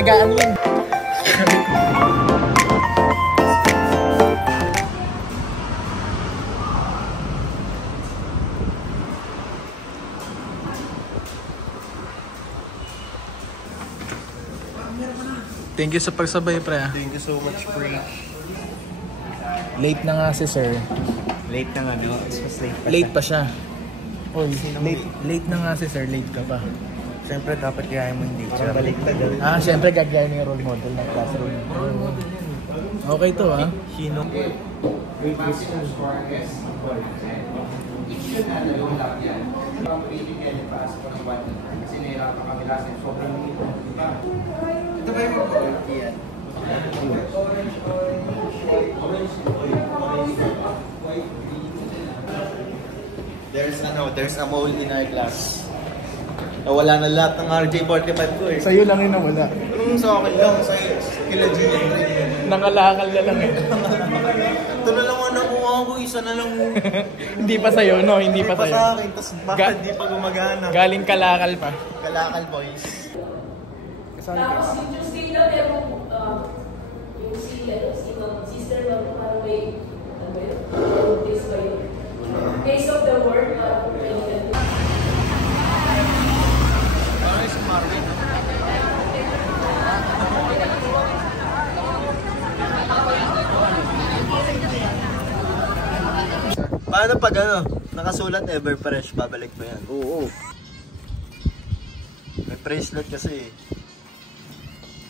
Nagaan yun. Thank you sa pagsabay, pre. Thank you so much, pre. Late na nga si sir. Late na nga, no? Late pa siya. Oh, late na nga si sir. Late ka pa. Siyempre, dapat kaya mo hindi. Balik na gawin. Siyempre, gagaya ng role model ng classroom. Okay to, ha? Sino? Ito ba yung mga There's a mole in our class. Nawala na lahat ng RJ45 ko eh. Sa'yo lang yun nawala. Sa akin lang, sa kila Julian Ray. Nangalakal na lang eh. Ito na lang ang nakuha ko, isa na lang. Hindi pa sa'yo, no? Hindi pa sa'yo. Sa akin, tapos bakit di pa gumagana? Galing kalakal pa. Kalakal, boys. Tapos yung Tuesday na meron yung sister mo parang may this ba yun? Case of the word Paano pag nakasulat ever fresh, babalik mo yan? Oo. May bracelet kasi eh.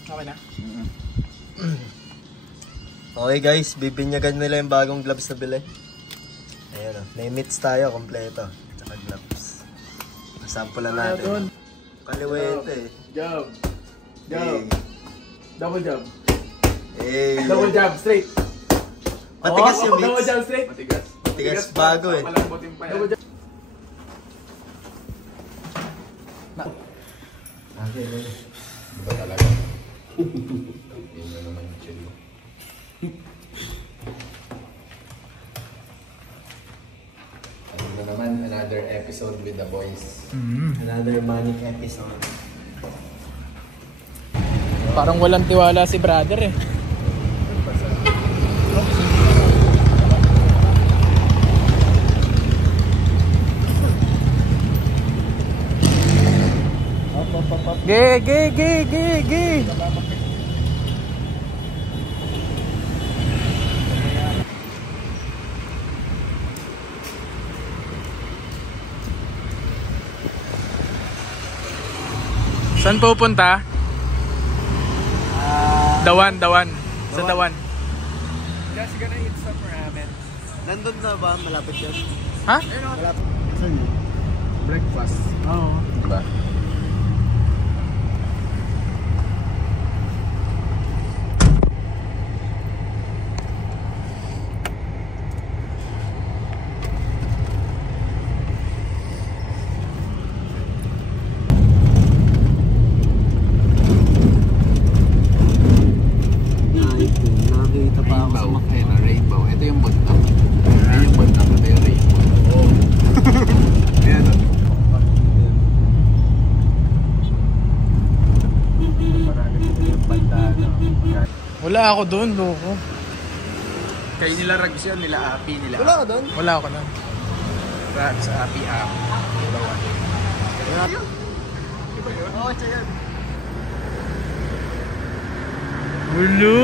Okay na? Okay guys, bibinyagan nila yung bagong gloves na bili. Ayan o, may mitts tayo, kompleto. Tsaka gloves. Sample na natin. Kaliwete eh. Jump. Jump. Double jump. Hey. Double jump, straight. Matigas yung mitts. Double jump, straight. Matigas, bago eh. Double jump. Iba talaga. Yun na naman yung chill. Ano na naman, another episode with the boys. Another manic episode. Parang walang tiwala si brother eh. Ge. Saan pupunta? Dawan. Sa Dawan. Just gonna eat some ramen. Nandun na ba? Malapit yan? Ha? Malapit. Saan yun? Breakfast. Oo. Diba? Nakita pa ako sa Rainbow. Rainbow. Ito yung bundok. Ito yung bundok. Ito yung rainbow. Oo. Ayan o. Wala ako doon, loko. Kayo nila Rags yun, nila Api, nila Wala ka doon? Wala ako na. Rags, Api, Dawan. Oo, siya yan. Ulo!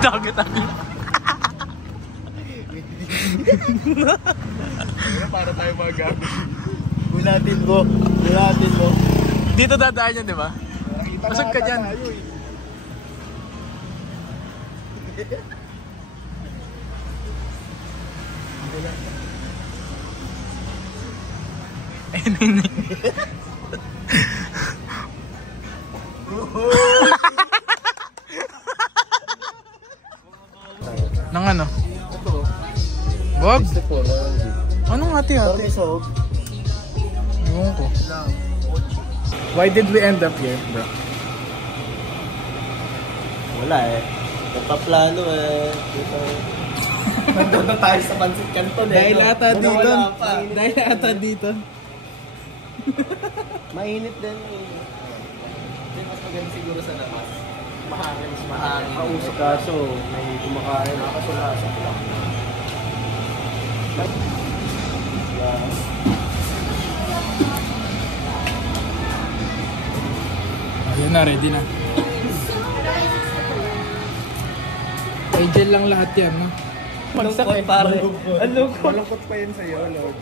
Dagat. Para tayo magabi. Bulatin mo. Dito dadaan yan, di ba? Pasag ka dyan. Nang ano? Bob? Anong hati-hati? Ewan ko. Why did we end up here, bro? Wala eh. Nagpaplano eh. Dito. Nandun na tayo sa Pancit Canton eh. Dahil ata dito. Wala pa. Dahil ata dito. Mainit din eh. Hindi, mas maganda siguro sa labas. Mahangin, mas mahangin. Kausap kaso, may kumakain. Nakakasulasa lang. Ayun na, ready na. Angel lang lahat yan, no? Bumagsak eh. Ang lungkot. Malungkot pa yun sa'yo, Lord.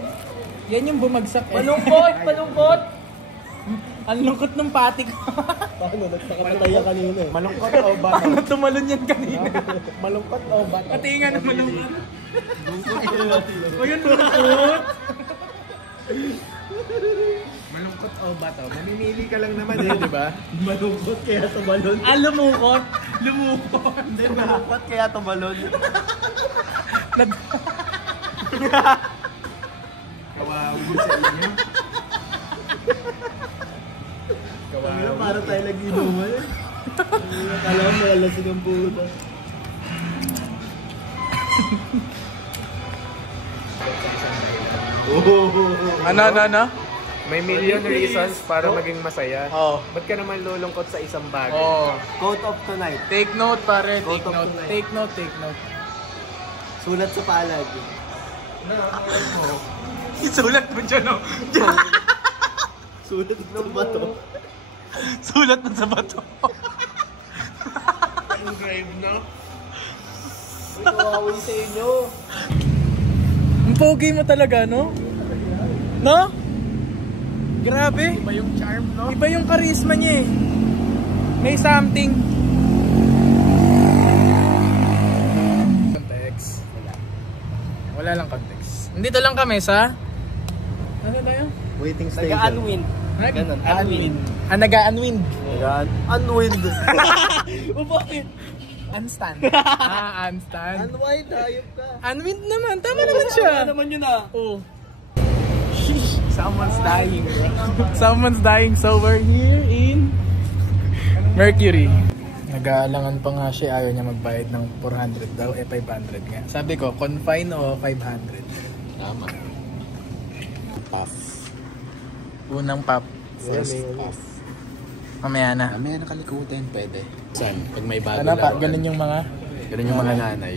Yan yung bumagsak eh. Malungkot! Malungkot! Ang lungkot ng pati ko. Paano? Nagpakapataya kanina eh. Malungkot o ba? Paano tumalon yan kanina? Malungkot o ba? Pati nga na malungkot. O yun, malungkot. Malungkot o ba to? Mamimili ka lang naman eh, di ba? Malungkot kaya tumalon. Ah, lumukot? Lumukot. Hindi, malungkot kaya tumalon. Kawawi sa inyo. Kawawi. Para tayo nag-inuman eh. Kala mo malalasing ang puto. Ano? May million reasons para maging masaya. Oh. Ba't ka naman lulungkot sa isang bagay? Oh. Quote of tonight. Take note pare, Quote take of note. tonight. Take note, take note. Sulat sa palad. Sulat mo dyan, no? Sulat sa bato. Sulat mo sa bato. Engraved, no? Kawawi sa inyo. Ang pogi mo talaga, no? No? Grabe. Iba yung charm, no? Iba yung charisma niya eh. May something. Context. Wala lang context. Nandito lang kami sa... Ano na yun? Waiting station. Nag-unwind. Ganun. Unwind. Naga-unwind. Unwind. Bakit? Unstand. Unstand. Unwind, ayop ka. Unwind naman. Tama naman siya. Tama naman yun ah. Oh. Someone's dying, bro. Someone's dying, so we're here in Mercury. Nag-aalangan pa nga siya, ayaw niya magbayad ng 400 daw, 500 nga. Sabi ko, confine o 500? Tama. Puff. Unang pop. First puff. Mamaya na. May nakalikutin, pwede. Saan? Pag may bago Ano pa, laruan. ganun yung mga... Ganun yung mga nanay.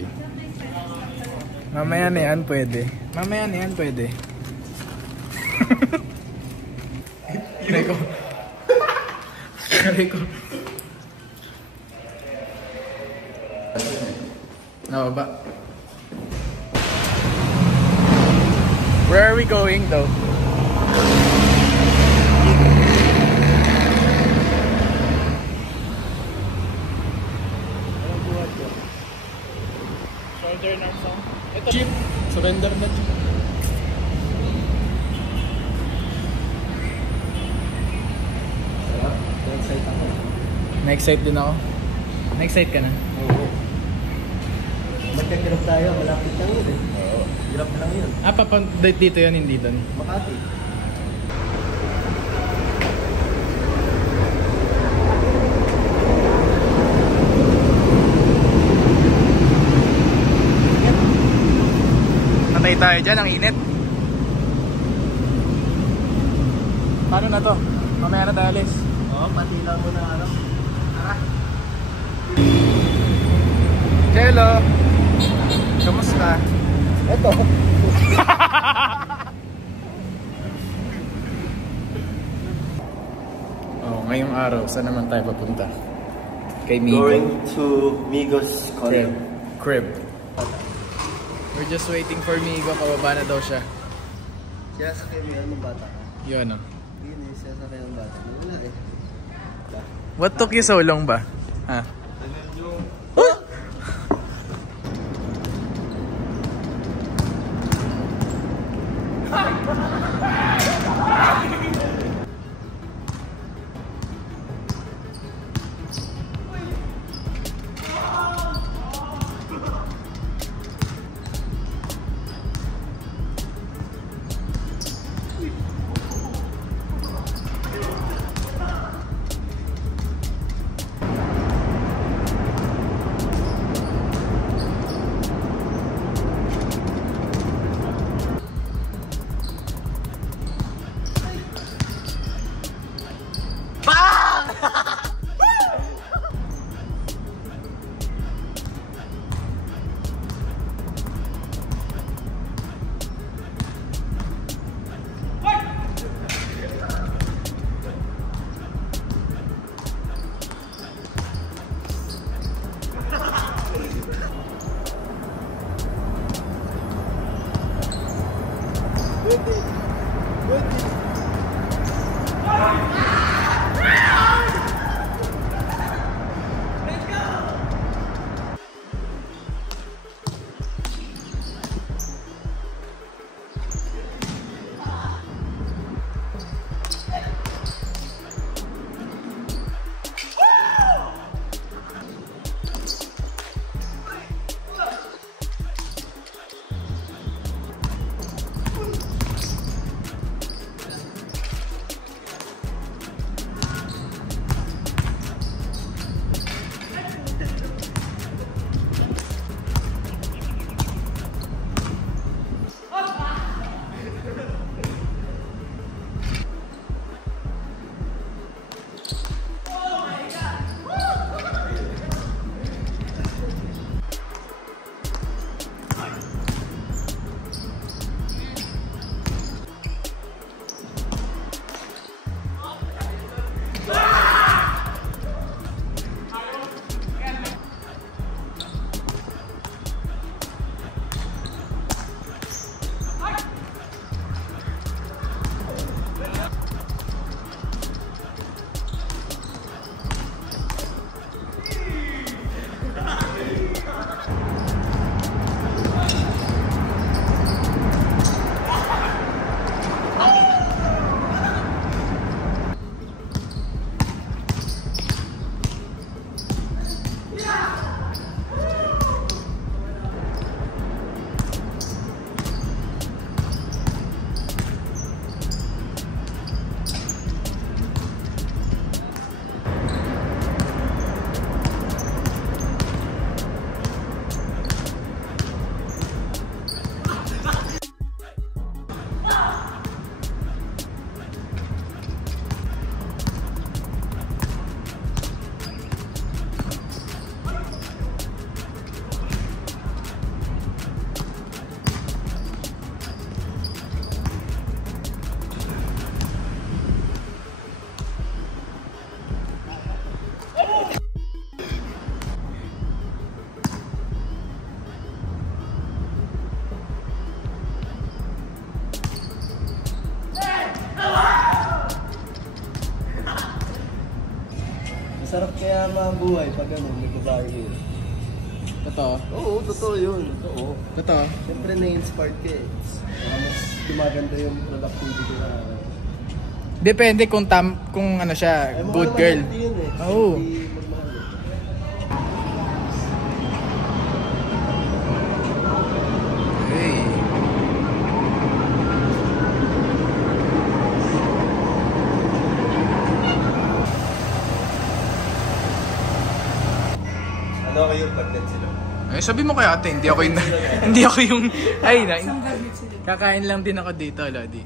Mamaya na yan, pwede. Mamaya na yan, pwede. Reko. Reko. Nababa. Where are we going though? Shoulder ng song. Ito. Jeep. Surrender na jeep. Na-excite din ako. Na-excite ka na? Oo. Magkakirap tayo, malapit lang yun eh. Oo. Hirap na lang yun. Ah, dito yun, hindi doon. Makati. Natay tayo dyan, ang init. Paano na to? Mamaya na tayo alis. Oo, pati lang mo na ano. Hello! Kamusta? Ito. Ngayong araw, saan naman tayo papunta? Kay Migo. Going to Migos Crib. Corner. Crib. We're just waiting for Migo. Pababa na daw siya. Siya sa kayo ng bata. Yun, oh. Yun eh, siya sa kayo ng bata. Wala eh. What took you so long ba? Ha? Sarap kaya mabuhay pag ano, nag-barbecue. Totoo? Oo, totoo yun. Totoo. Totoo? Siyempre na-inspired ka eh. Mas gumaganda yung productivity na. Depende kung kung ano siya, Ay, good girl. Yun, eh. Oo. Hindi magmahal eh. Hey. Ano kayo pagdat sila? Ay, sabi mo kay ate, hindi ako yung hindi ako yung kakain lang din ako dito, Lodi.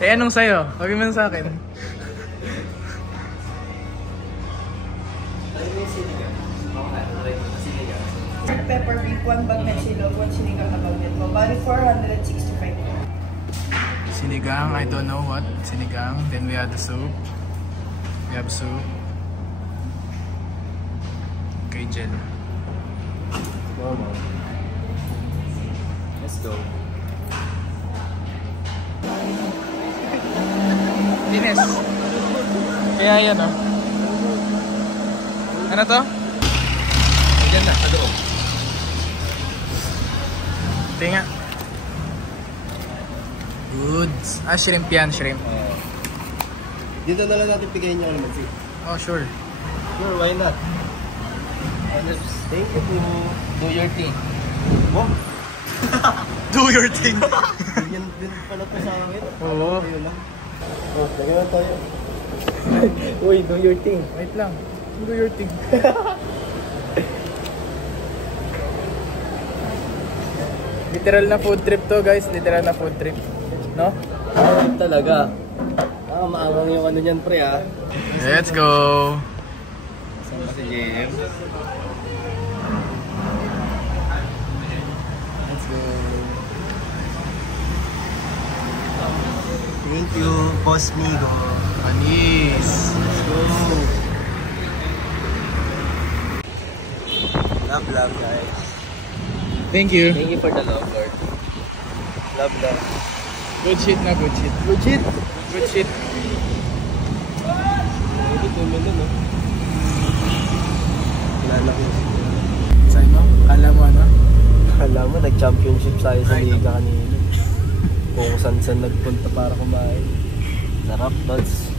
Eh, anong sa'yo? Sabi mo sa akin. Pepper beef, 1 bagnet silog, 1 sinigang na bagnet mo. Bali 465. Sinigang, I don't know what. Sinigang. Then we have the soup. We have soup. Okay, Jen. Mama. Let's go. Ines. Kaya yan, oh. Ano to? Yan na, ano? Tinga. Goods. Ah, shrimp yan, shrimp. Dito na lang natin pigayin yung alamansi. Oh, sure. Sure, why not? Thank you. Do your thing. Wow. Do your thing. Yan din pala to sa akin. Oo. Ayun lang. Oh, lagyan na tayo. Uy, do your thing. Wait lang. Do your thing. Literal na food trip to, guys. Literal na food trip. No? Ayun talaga. Maangang yung ano niyan, pre, ah. Let's go. Sama si JM. Let's go. Thank you, Boss Migo. Anis. Let's go. Love, guys. Thank you. Thank you for the love, Lord. Love lang. Good shit na, good shit. Good shit. Good shit. Ito tuloy na, no? Kilala ko. Sa'yo mo? Kala mo ano? Kala mo, nag-championship tayo sa liga kanina. Kung saan nagpunta para kumain. Sarap, Lods.